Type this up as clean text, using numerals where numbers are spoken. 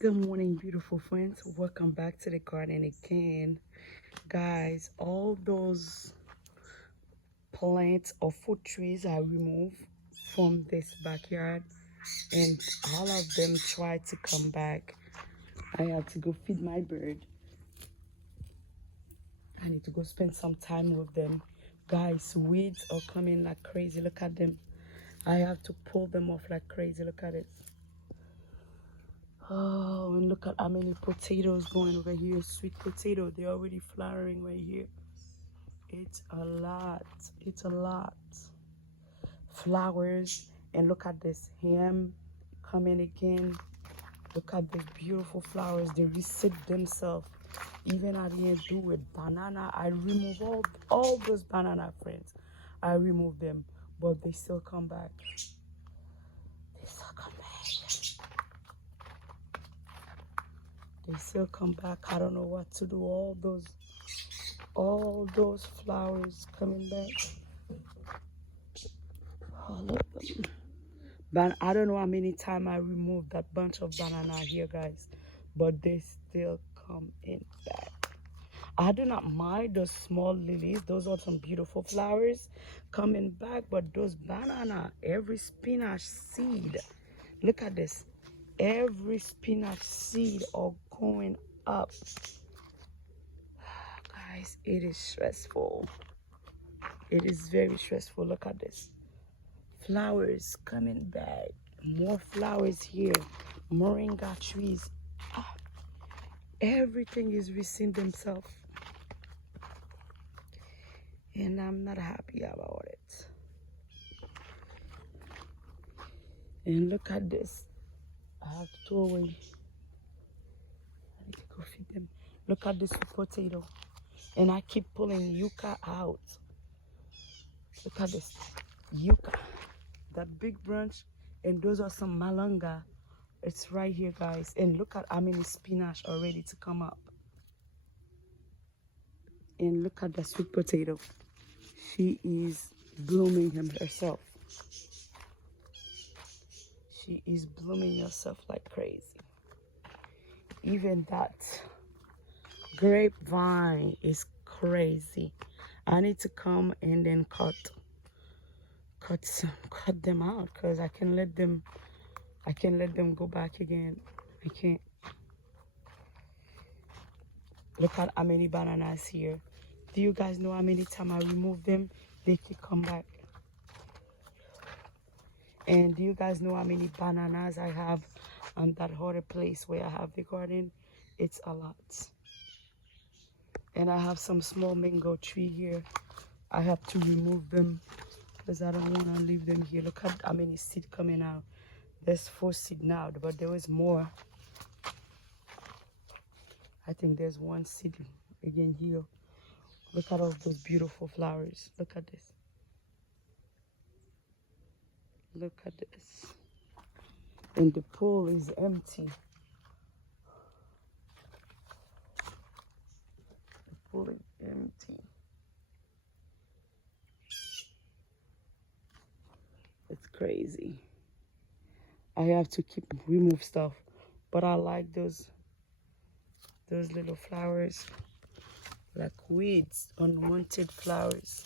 Good morning, beautiful friends. Welcome back to the garden again. Guys, all those plants or fruit trees I removed from this backyard, and all of them tried to come back. I have to go feed my bird. I need to go spend some time with them. Guys, weeds are coming like crazy. Look at them. I have to pull them off like crazy. Look at it. Oh, and look at how many potatoes going over here. Sweet potato. They're already flowering right here. It's a lot. It's a lot. Flowers. And look at this ham coming again. Look at these beautiful flowers. They reset themselves. Even I didn't do with banana. I remove all those banana friends. I remove them. But they still come back. They still come back. They still come back. I don't know what to do. All those flowers coming back. All of them. But I don't know how many times I removed that bunch of banana here, guys. But they still come in back. I do not mind those small lilies. Those are some beautiful flowers coming back. But those banana, every spinach seed. Look at this. Every spinach seed are going up. Guys, it is stressful. It is very stressful. Look at this. Flowers coming back. More flowers here. Moringa trees. Ah, everything is reseeing themselves. And I'm not happy about it. And look at this. I have to throw away. I need to go feed them. Look at this potato. And I keep pulling yucca out. Look at this. Yucca. That big branch. And those are some malanga. It's right here, guys. And look at how many spinach are ready to come up. And look at the sweet potato. She is blooming herself. She is blooming herself like crazy. Even that grapevine is crazy. I need to come and then cut them out, because I can let them go back again. I can't. Look at how many bananas here. Do you guys know how many times I remove them? They can come back. And do you guys know how many bananas I have on that other place where I have the garden? It's a lot. And I have some small mango tree here. I have to remove them because I don't want to leave them here. Look at how many seeds coming out. There's 4 seeds now, but there is more. I think there's 1 seed again here. Look at all those beautiful flowers. Look at this. Look at this. And the pool is empty. The pool is empty. It's crazy. I have to remove stuff, but I like those little flowers, like weeds, unwanted flowers.